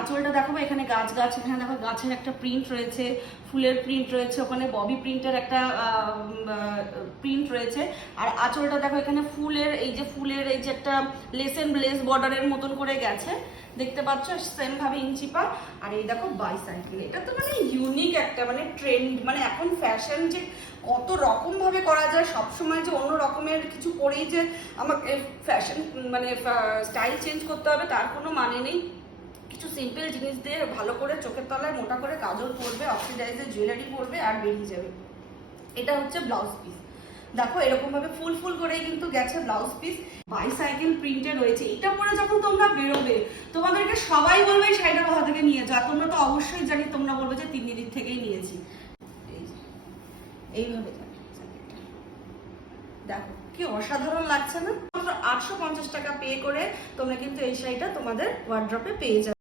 আঁচলটা দেখো, এখানে গাছ গাছ, এখানে দেখো গাছের একটা প্রিন্ট রয়েছে, ফুলের প্রিন্ট রয়েছে, ওখানে ববি প্রিন্টের একটা প্রিন্ট রয়েছে। আর আঁচলটা দেখো, এখানে ফুলের এই যে একটা লেস বর্ডারের মতন করে গেছে, দেখতে পাচ্ছ, সেম ভাবে ইঞ্চিপা। আর এই দেখো বাইসাইকেল, এটা তো মানে ইউনিক একটা মানে ট্রেন্ড, মানে এখন ফ্যাশন যে কত রকম ভাবে করা যায়, সবসময় যে অন্য রকমের কিছু পরেই যে আমাকে ফ্যাশন মানে স্টাইল চেঞ্জ করতে হবে তার কোনো মানে নেই। কিছু সিম্পল জিনিস দিয়ে ভালো করে চোখের তলায় মোটা করে কাজল পরবে, অক্সিডাইজের জুয়েলারি পরবে আর বেরিয়ে যাবে। এটা হচ্ছে ব্লাউজ পিস, দেখো এরকম ভাবে ফুল ফুল করে কিন্তু গেছে ব্লাউজ পিস, বাইসাইকেল প্রিন্টে রয়েছে। এটা পরে যখন তোমরা বেরোবে তোমাদেরকে সবাই বলবে এই শাড়িটা কোথা থেকে নিয়েছো, আর তোমরা তো অবশ্যই জানি, তোমরা বলবে যে তিন্নিদির থেকেই নিয়েছি। এইভাবে দেখো কি অসাধারণ লাগছে না? 850 টাকা পে করে তোমরা কিন্তু এই শাড়িটা তোমাদের ওয়ার্ড্রপে পেয়ে যাবে।